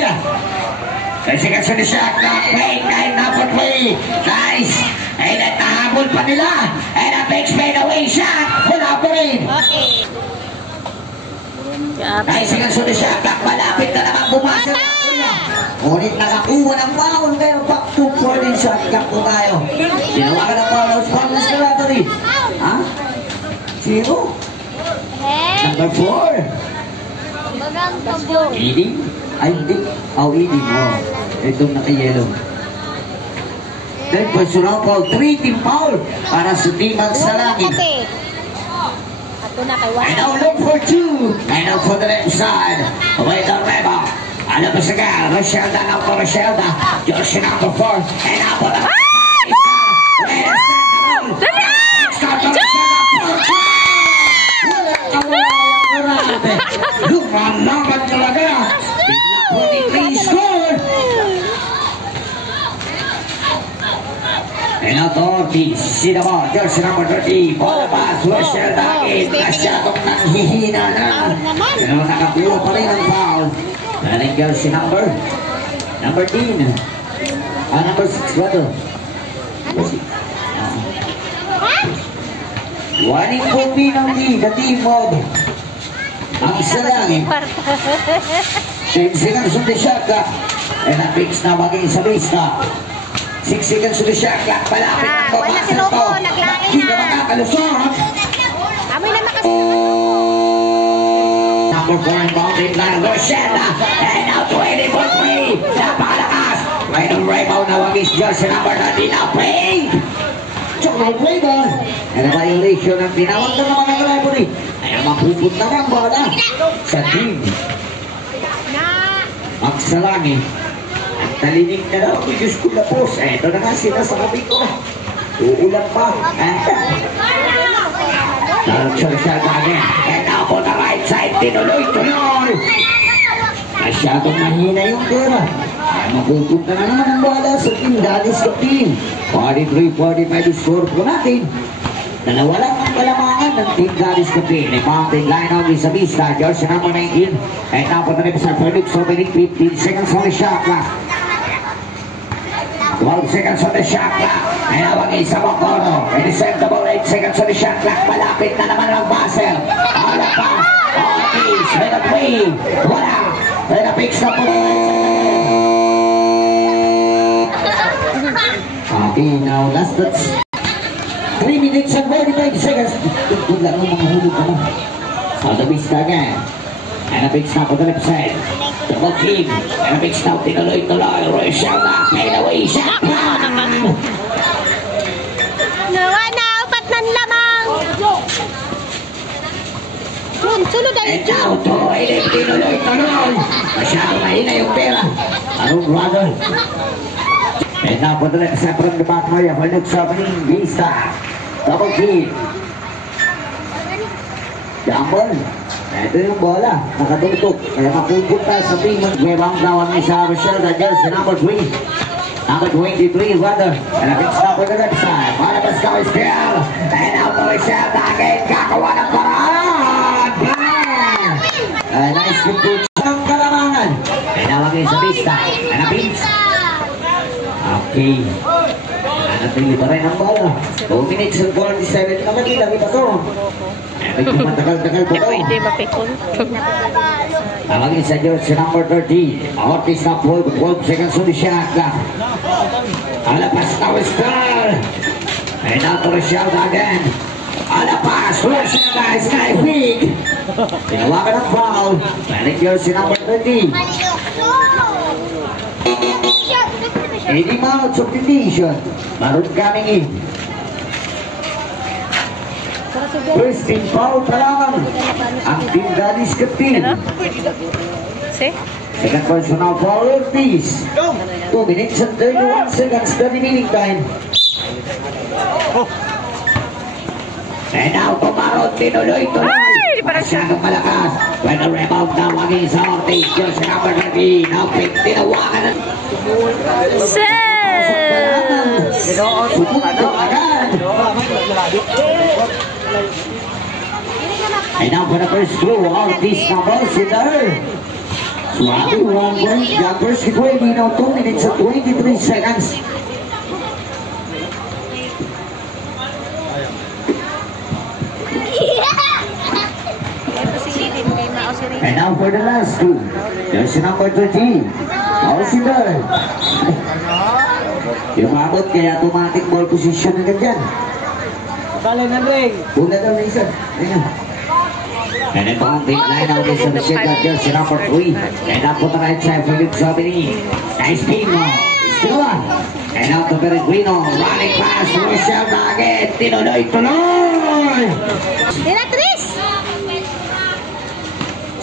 kuya. Kasi ni Shaq na pain kahit napot mo guys. Ay natahabol pa nila. And a big fade away shot. Wala pa rin. Ay sigaso ni Shaq na malapit na naman bumasa na kuya. Ngunit nakakuha ng foul. Pero back to 4 shot clock po tayo. Tinawagan ng foul ng Spanish Military. Ha? Zero? Number 4. Eating? Ay hindi. Oh, eating. Oh. Itong naka-yellow. Then personal foul, 3 team foul para sa team Magsalangin. And now look for 2. And now for the left side. Away the Reba. Ano ba sa ka? Rochelda now for Rochelda. Josh number 4. And now for the wait a second. Start for Rochelda. Lumalaban talaga. Score! And now to Ortiz, see the ball, jersey number 30, ball pass, Rachel Dagin, masyadong nanghihina na. Pero nakakuha pa rin ang foul. Daling jersey number 10. Number 6, brother. Waning pupi ng the team of Magsalangin. 10 seconds on the shot clock. And a fix na maging sa base na. 6 seconds on the shot clock. Palapit ang babasa ito. Hindi ka makakalusot. Amoy na makasunod. Number 4 and bounding line. Rosetta. And now 20 for 3. Napakalakas. Right on rebound na wagis jersey number 30 na paid. Chocolate flavor. And a violation ng tinawag na naman ang referee. Ay mapuput na ng bola sa team Magsalangin. Ang talinig na daw. Diyos ko na po. Ito na nga sinasabi ko. Uulan pa. Siya again. And now for the right side. Tinuloy-tuloy. Masyadong mahina yung pera. Ay mapupunta na naman ang bola sa team. Daddy's the team. 43-45 score po natin. Dalawa lang ang kalamangan ng team Daddy's the team. May mountain line on Isabista. Jersey number 19. And now for the represent for Luke. So many 15 seconds on the shot clock. 12 seconds on the shot clock. Ay nawagin sa Bacoro. And the same double 8 seconds on the shot clock. Malapit na naman ang Basel. All up pass. All piece. With a play. Wala. With a fix na po. Okay, now last touch. 3 minutes and 45 seconds. Good lang ang mga hulog mo. So the base ka again. And a big snap on the left side. Double team. And a big snap. Tinuloy-tuloy. Rochelle na. Fade away. Shot. Nawa na. Upat ng lamang. Sunod ay and now to Elip. Tinuloy-tuloy. Masyado mahina yung pera. Anong brother? And now for the left side from the back area. For Luke Sabaning. Vista. Double team. Jambol. Ito yung bola. Nakatutok. Kaya mapupunta sa team. Webang dawan ni sa Rochelle. The jersey number 3. Number 23, rather. And a big stop on the left side. Palabas ka is still. And now for Rochelle. Again. Kakawa ng paraan. Nice good ng kalamangan. And now again sa Vista. And a pinch. Okay. Nanatili pa rin ang bola. 2 minutes and 47 na magiging ito to. Medyo matagal-tagal po ito. Pwede mapikon. Tawagin sa jersey number 13. Ortiz na 12 seconds on the shot clock. Alapas na Westar. And now to Rochelle again. Alapas. Rochelle Sky Fig. Tinawagan ang foul. Balik jersey number 13. 80 minutes of condition. Marun coming in. First team foul pa lamang ang team Daddy's captain. Second personal foul Ortiz. 2 minutes and 31 seconds the remaining time. And now Tomaron tinuloy-tuloy. Masyadong malakas. When the rebound na maging sa Ortiz. Just number 30. Now pick tinawakan ng And now for the first throw, Ortiz na ball si Dar. Swabe, 1 point. Jumpers kay Kuwede now 2 minutes and 23 seconds. Ito si Eden, kay Mao si Rin. And now for the last two. There's number 13. Ausinder. Umabot kaya automatic ball position agad dyan. Kala na rin. Una daw na isa. Ayan. And then ball big line out is the center jersey number 3. And up on the right side for Luke Zobini. Nice team. Still on. And out to Peregrino. Running pass. Rochelle Daget. Tinuloy.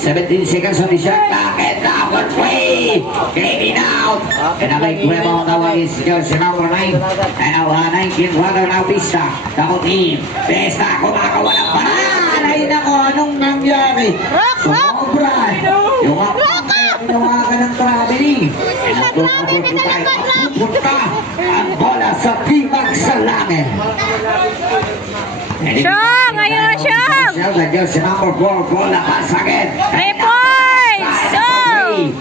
17 seconds on the shot clock, and now one way, getting out, and a big rebound now is jersey number 9, and now 19 runner now Vista, double team, Vista kumakawa ng paraan, ay nako, anong nangyari? Sobra, yung ginawa ka ng traveling, and ang pupunta, ang bola sa timag sa langit. Syong! Ayun, Syong! Jersey number 4, bola pasagin. 3 points! Syong!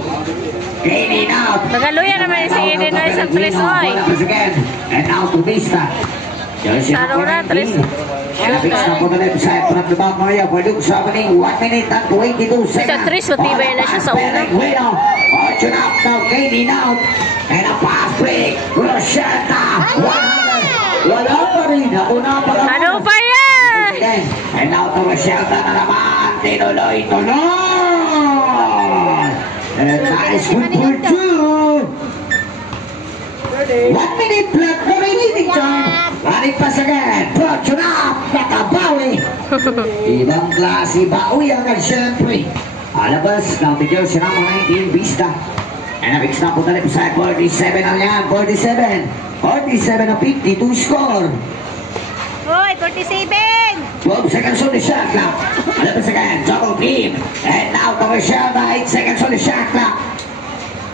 Gaining out. Nagaluyan naman si Eden ay sa 3 oy. And now to Vista. Jersey number Sarora, 19. And a big stop on the left side from the back area for Luke Sabani. 1 minute and 22 seconds. Sa 3, matibay na siya sa una. Fortune up now, gaining out. And a pass break. Rochetta. 100. Wala pa rin. Ako na pala. Ano pa yan? And now to Rochetta na naman. Tinuloy. And a nice good for 2. 1 minute left na remaining time. Balik pa sa gan. Fortune up. Nakabawi. Ibang klase bawi agad siyempre. Alabas ng jersey number 19 Vista. And a big stop on the left side. 47 ang yan. 47 na 52 score. Hoy, 47! 12 seconds on the shot clock. Alabas again. Double team. And now to Rochelle. 8 seconds on the shot clock.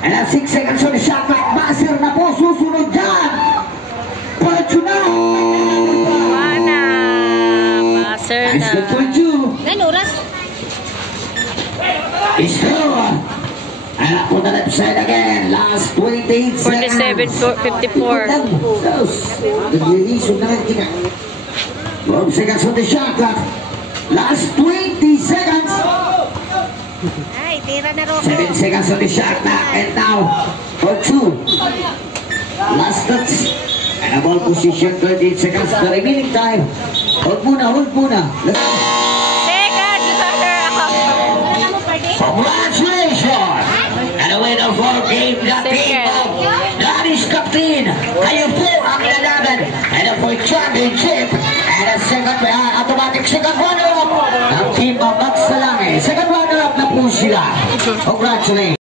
And now 6 seconds on the shot clock. Basir na po. Susunod dyan. Fortune up. Wana! Baser na. Nice good for 2. Gan oras? It's through. And up on the left side again. Last 28 seconds. 47-54. 12 seconds on the shot clock. Last 20 seconds. Ay, tira na Rocco. 7 seconds on the shot clock. And now for 2. Last touch. And a ball position. 38 seconds. The remaining time. Hold muna. Second runner up. Congratulations! And a winner for game the team of Danish Captain. Kayo po ang lalaban. And a for championship. And a second automatic second runner-up ng team of Magsalange. Second runner-up na po sila. Congratulations!